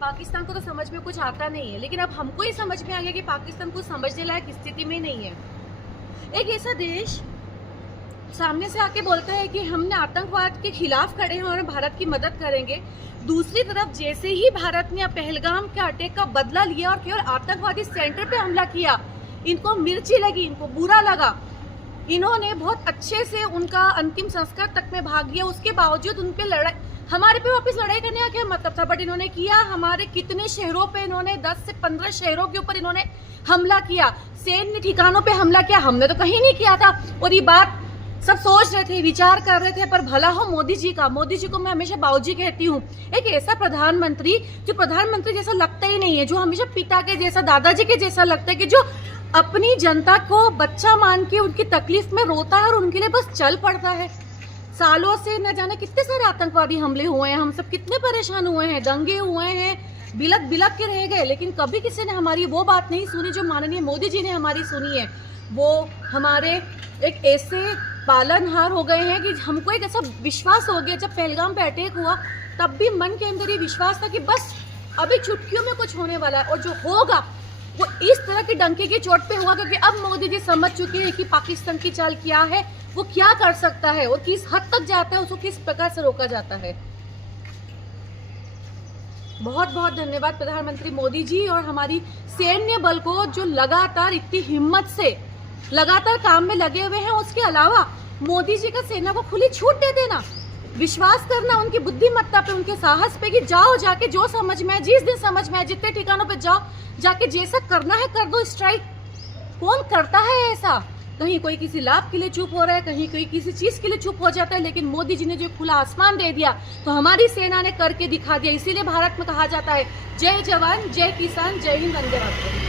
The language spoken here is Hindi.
पाकिस्तान को तो समझ में कुछ आता नहीं है, लेकिन अब हमको ही समझ में आ गया कि पाकिस्तान को समझने लायक स्थिति में नहीं है। एक ऐसा देश सामने से आके बोलता है कि हमने आतंकवाद के खिलाफ खड़े हैं और भारत की मदद करेंगे। दूसरी तरफ जैसे ही भारत ने पहलगाम के अटैक का बदला लिया और केवल आतंकवादी सेंटर पे हमला किया, इनको मिर्ची लगी, इनको बुरा लगा। इन्होंने बहुत अच्छे से उनका अंतिम संस्कार तक में भाग लिया। उसके बावजूद उन पे लड़ाई, हमारे पे वापस लड़ाई करने का क्या मतलब था? बट इन्होंने किया। हमारे कितने शहरों पे इन्होंने 10 से 15 शहरों के ऊपर इन्होंने हमला किया। सैन्य ठिकानों पे हमला किया, हमने तो कहीं नहीं किया था। और ये बात सब सोच रहे थे, विचार कर रहे थे, पर भला हो मोदी जी का। मोदी जी को मैं हमेशा बाबूजी कहती हूँ। एक ऐसा प्रधानमंत्री जो प्रधानमंत्री जैसा लगता ही नहीं है, जो हमेशा पिता के जैसा, दादाजी के जैसा लगता है, कि जो अपनी जनता को बच्चा मान के उनकी तकलीफ में रोता है और उनके लिए बस चल पड़ता है। सालों से न जाने कितने सारे आतंकवादी हमले हुए हैं, हम सब कितने परेशान हुए हैं, दंगे हुए हैं, बिलक बिलक के रह गए, लेकिन कभी किसी ने हमारी वो बात नहीं सुनी जो माननीय मोदी जी ने हमारी सुनी है। वो हमारे एक ऐसे पालनहार हो गए हैं कि हमको एक ऐसा विश्वास हो गया, जब पहलगाम पे अटैक हुआ तब भी मन के अंदर ये विश्वास था कि बस अभी चुटकियों में कुछ होने वाला है, और जो होगा वो इस तरह की डंके की चोट पे हुआ, क्योंकि अब मोदी जी समझ चुके हैं कि पाकिस्तान की चाल क्या है, वो क्या कर सकता है और किस हद तक जाता है, उसको किस प्रकार से रोका जाता है। बहुत बहुत धन्यवाद प्रधानमंत्री मोदी जी और हमारी सैन्य बल को, जो लगातार इतनी हिम्मत से लगातार काम में लगे हुए हैं। उसके अलावा मोदी जी का सेना को खुली छूट दे देना, विश्वास करना उनकी बुद्धिमत्ता पे, उनके साहस पे, कि जाओ जाके जो समझ में है, जिस दिन समझ में है, जितने ठिकानों पे जाओ, जाके जैसा करना है कर दो स्ट्राइक। कौन करता है ऐसा? कहीं कोई किसी लाभ के लिए चुप हो रहा है, कहीं कोई किसी चीज के लिए चुप हो जाता है, लेकिन मोदी जी ने जो खुला आसमान दे दिया तो हमारी सेना ने करके दिखा दिया। इसीलिए भारत में कहा जाता है जय जवान, जय किसान, जय हिंद, वंदे मातरम।